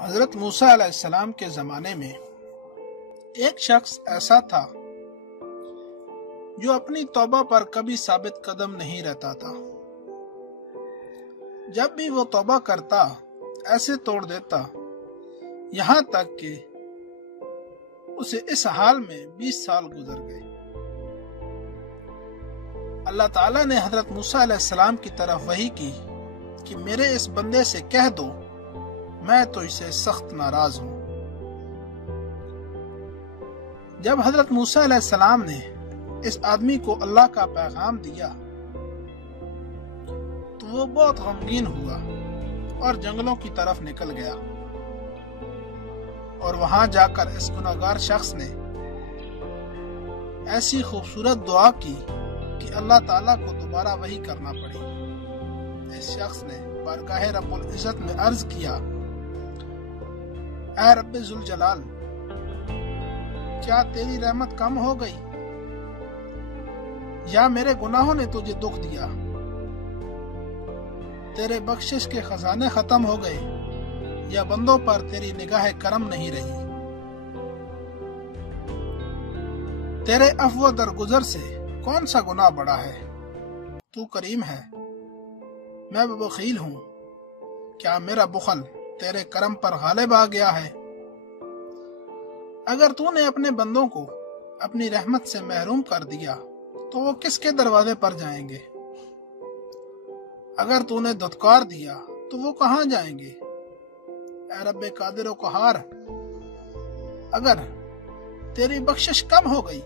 حضرت موسیٰ علیہ السلام کے زمانے میں ایک شخص ایسا تھا جو اپنی توبہ پر کبھی ثابت قدم نہیں رہتا تھا۔ جب بھی وہ توبہ کرتا ایسے توڑ دیتا یہاں تک کہ اسے اس حال میں 20 سال گزر گئے۔ اللہ تعالیٰ نے حضرت موسیٰ علیہ السلام کی طرف وحی کی کہ میرے اس بندے سے کہہ دو میں تو اسے سخت ناراض ہوں۔ جب حضرت موسیٰ علیہ السلام نے اس آدمی کو اللہ کا پیغام دیا تو وہ بہت غمگین ہوا اور جنگلوں کی طرف نکل گیا، اور وہاں جا کر اس گناہگار شخص نے ایسی خوبصورت دعا کی کہ اللہ تعالیٰ کو دوبارہ وحی کرنا پڑی۔ اس شخص نے بارگاہ رب العزت میں عرض کیا، اے رب ذوالجلال، کیا تیری رحمت کم ہو گئی یا میرے گناہوں نے تجھے دکھ دیا؟ تیرے بخشش کے خزانے ختم ہو گئے یا بندوں پر تیری نگاہ کرم نہیں رہی؟ تیرے عفو درگزر سے کون سا گناہ بڑا ہے؟ تو کریم ہے، میں بخیل ہوں، کیا میرا بخل تیرے کرم پر غالب آ گیا ہے؟ اگر تو نے اپنے بندوں کو اپنی رحمت سے محروم کر دیا تو وہ کس کے دروازے پر جائیں گے؟ اگر تو نے دھتکار دیا تو وہ کہاں جائیں گے؟ اے رب قادر و قہار، اگر تیری بخشش کم ہو گئی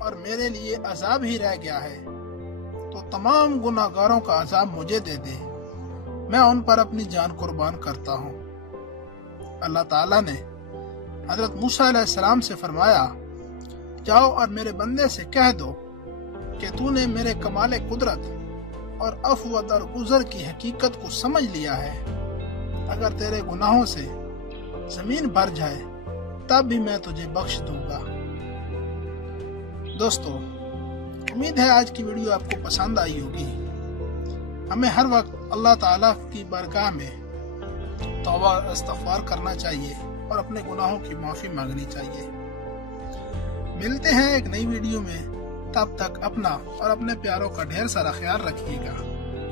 اور میرے لیے عذاب ہی رہ گیا ہے تو تمام گناہگاروں کا عذاب مجھے دے دے، میں ان پر اپنی جان قربان کرتا ہوں۔ اللہ تعالیٰ نے حضرت موسیٰ علیہ السلام سے فرمایا، جاؤ اور میرے بندے سے کہہ دو کہ تو نے میرے کمال قدرت اور عفو درگزر کی حقیقت کو سمجھ لیا ہے۔ اگر تیرے گناہوں سے زمین بھر جائے تب بھی میں تجھے بخش دوں گا۔ دوستو، امید ہے آج کی ویڈیو آپ کو پسند آئی ہوگی۔ ہمیں ہر وقت اللہ تعالیٰ کی بارگاہ میں توبہ استغفار کرنا چاہیے اور اپنے گناہوں کی معافی مانگنی چاہیے۔ ملتے ہیں ایک نئی ویڈیو میں، تب تک اپنا اور اپنے پیاروں کا ڈھیر سارا خیال رکھیے گا۔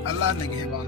اللہ نگہبان۔